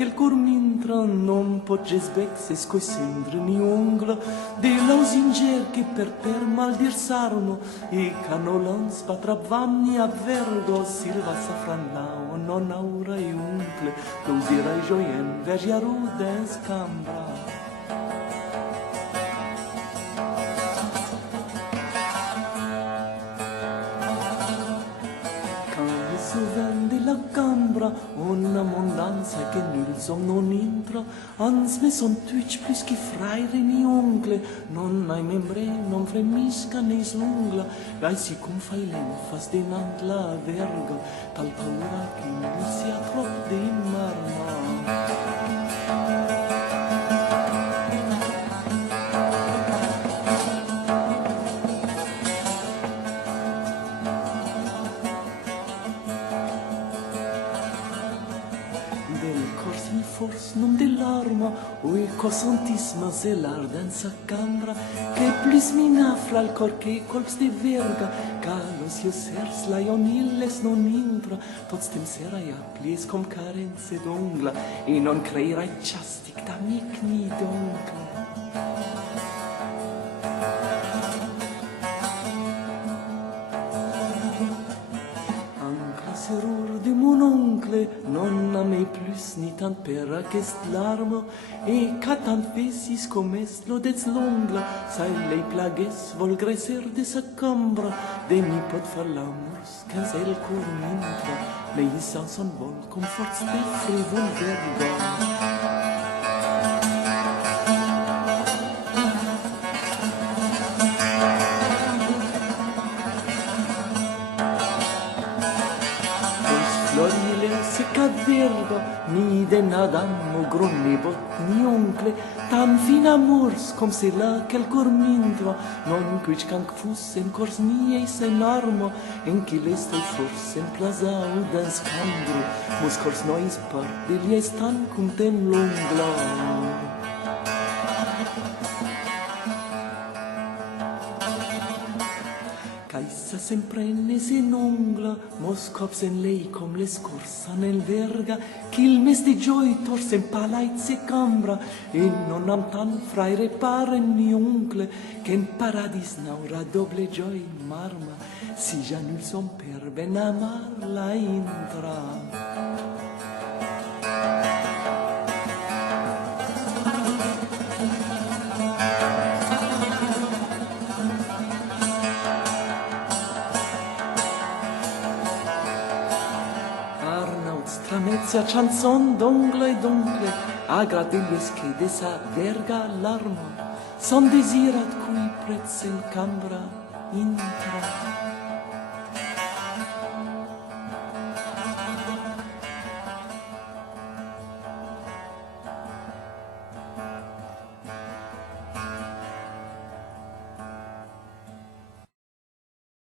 quel curmintra non poges vexes coi sindri ni ungla de lausinger che per mal dir sarno e canolans patravamni a vergo silva safranao non aura e uncle usirai joien vergiaru des cambra. De la cambra, una mondanza che nul som non intra, ans me son tuici plus che fraire ni oncle, non ai membre, non fremisca ne slungla, gai si cum fai l'enfas denant la verga, tal paura che non sia trop de marma. Forse non dell'arma, oi cosantisma se l'ardenza cambra, che plus minafra al cor che colps de verga, calos io sers la ionilles non intra, tots tem serai a plies com carenze d'ongla, e non creirai ciastic da mic ni d'oncle. Serur de mon oncle, non a me plus ni tant per aquest larmo, e ca tant vesis com est lo dez l'ongla, sai lei plagues vol greser de sa cambra, de mi pot far l'amors, qu'ens el cor mintra, lei sa son vol com forts de frivol verga. Se caverga, ni de nadam o gronni bot ni oncle, tan fin amors com se la quel cor mintra, non quic canc fus en cors miei en arma, en qui l'estoi fors en plaza o dans cambro, mos cors nois par de lies tan cum tem l'ongla. Caissa sempre in ongla, mos cops en lei com le scorsa nel verga, ch'il mes di gioi tors en palaiz e cambra, e non am tan fraire pare ni oncle, che in paradis naura doble gioi marma, si già nul son per ben amar la intra. Tramezia chanson d'ongle e d'oncle, a gradilis che de sa verga l'arma, son desirat cui prezze il cambra intra.